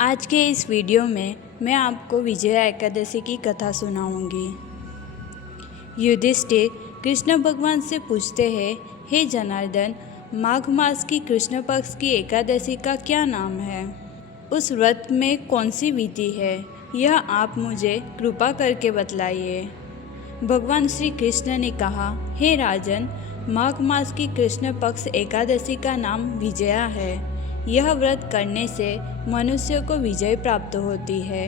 आज के इस वीडियो में मैं आपको विजया एकादशी की कथा सुनाऊंगी। युधिष्ठिर कृष्ण भगवान से पूछते हैं, हे जनार्दन, माघ मास की कृष्ण पक्ष की एकादशी का क्या नाम है? उस व्रत में कौन सी विधि है? यह आप मुझे कृपा करके बतलाइए। भगवान श्री कृष्ण ने कहा, हे राजन, माघ मास की कृष्ण पक्ष एकादशी का नाम विजया है। यह व्रत करने से मनुष्य को विजय प्राप्त होती है।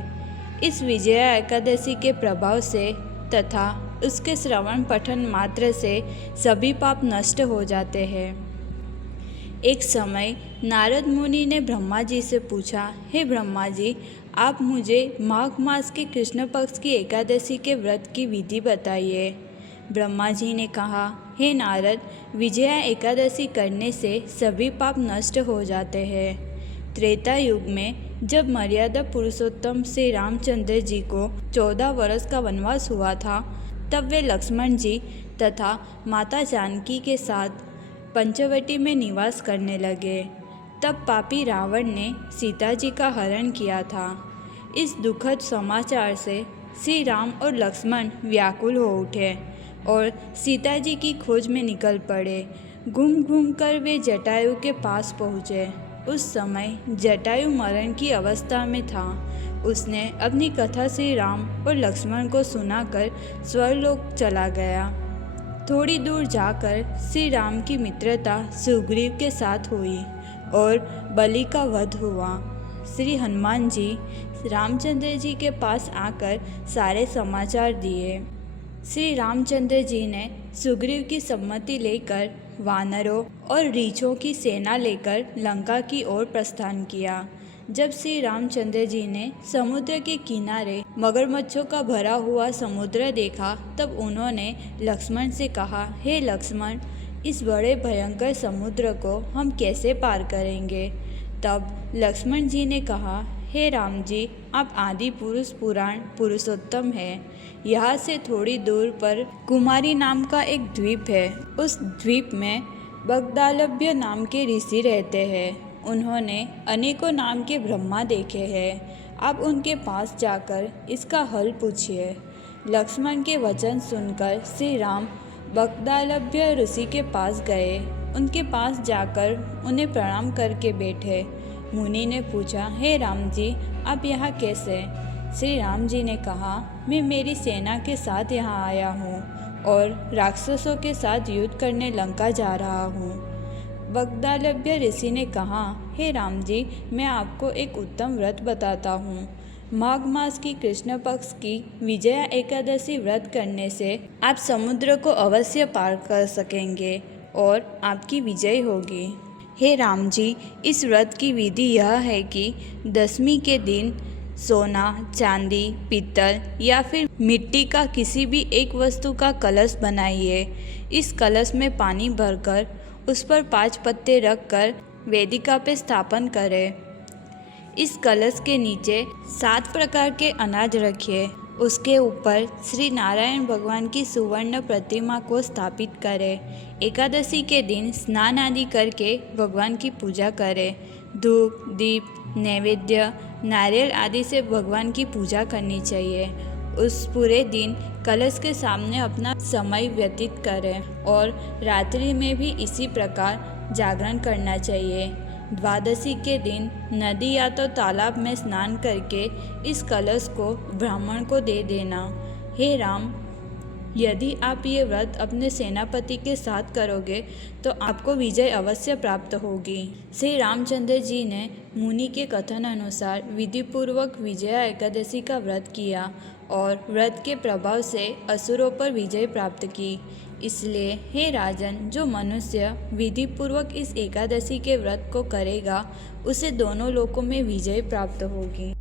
इस विजया एकादशी के प्रभाव से तथा उसके श्रवण पठन मात्र से सभी पाप नष्ट हो जाते हैं। एक समय नारद मुनि ने ब्रह्मा जी से पूछा, हे ब्रह्मा जी, आप मुझे माघ मास की कृष्ण पक्ष की एकादशी के व्रत की विधि बताइए। ब्रह्मा जी ने कहा, हे नारद, विजया एकादशी करने से सभी पाप नष्ट हो जाते हैं। त्रेता युग में जब मर्यादा पुरुषोत्तम श्री रामचंद्र जी को 14 वर्ष का वनवास हुआ था, तब वे लक्ष्मण जी तथा माता जानकी के साथ पंचवटी में निवास करने लगे। तब पापी रावण ने सीता जी का हरण किया था। इस दुखद समाचार से श्री राम और लक्ष्मण व्याकुल हो उठे और सीता जी की खोज में निकल पड़े। घूम घूम कर वे जटायु के पास पहुँचे। उस समय जटायु मरण की अवस्था में था। उसने अपनी कथा श्री राम और लक्ष्मण को सुनाकर स्वर्गलोक चला गया। थोड़ी दूर जाकर श्री राम की मित्रता सुग्रीव के साथ हुई और बलि का वध हुआ। श्री हनुमान जी रामचंद्र जी के पास आकर सारे समाचार दिए। श्री रामचंद्र जी ने सुग्रीव की सम्मति लेकर वानरों और रीछों की सेना लेकर लंका की ओर प्रस्थान किया। जब श्री रामचंद्र जी ने समुद्र के किनारे मगरमच्छों का भरा हुआ समुद्र देखा, तब उन्होंने लक्ष्मण से कहा, हे लक्ष्मण, इस बड़े भयंकर समुद्र को हम कैसे पार करेंगे? तब लक्ष्मण जी ने कहा, हे राम जी, आप आदि पुरुष पुराण पुरुषोत्तम हैं। यहाँ से थोड़ी दूर पर कुमारी नाम का एक द्वीप है। उस द्वीप में बगदालभ्य नाम के ऋषि रहते हैं। उन्होंने अनेकों नाम के ब्रह्मा देखे हैं। आप उनके पास जाकर इसका हल पूछिए। लक्ष्मण के वचन सुनकर श्री राम बगदालभ्य ऋषि के पास गए। उनके पास जाकर उन्हें प्रणाम करके बैठे। मुनि ने पूछा, हे राम जी, आप यहाँ कैसे? श्री राम जी ने कहा, मैं मेरी सेना के साथ यहाँ आया हूँ और राक्षसों के साथ युद्ध करने लंका जा रहा हूँ। बगदालभ्य ऋषि ने कहा, हे राम जी, मैं आपको एक उत्तम व्रत बताता हूँ। माघ मास की कृष्ण पक्ष की विजया एकादशी व्रत करने से आप समुद्र को अवश्य पार कर सकेंगे और आपकी विजय होगी। हे राम जी, इस व्रत की विधि यह है कि दशमी के दिन सोना, चांदी, पीतल या फिर मिट्टी का किसी भी एक वस्तु का कलश बनाइए। इस कलश में पानी भरकर उस पर 5 पत्ते रखकर वेदिका पे स्थापन करें। इस कलश के नीचे 7 प्रकार के अनाज रखिए। उसके ऊपर श्री नारायण भगवान की सुवर्ण प्रतिमा को स्थापित करें। एकादशी के दिन स्नान आदि करके भगवान की पूजा करें। धूप, दीप, नैवेद्य, नारियल आदि से भगवान की पूजा करनी चाहिए। उस पूरे दिन कलश के सामने अपना समय व्यतीत करें और रात्रि में भी इसी प्रकार जागरण करना चाहिए। द्वादशी के दिन नदी या तो तालाब में स्नान करके इस कलश को ब्राह्मण को दे देना। हे राम, यदि आप ये व्रत अपने सेनापति के साथ करोगे तो आपको विजय अवश्य प्राप्त होगी। श्री रामचंद्र जी ने मुनि के कथन अनुसार विधिपूर्वक विजया एकादशी का व्रत किया और व्रत के प्रभाव से असुरों पर विजय प्राप्त की। इसलिए हे राजन, जो मनुष्य विधिपूर्वक इस एकादशी के व्रत को करेगा, उसे दोनों लोकों में विजय प्राप्त होगी।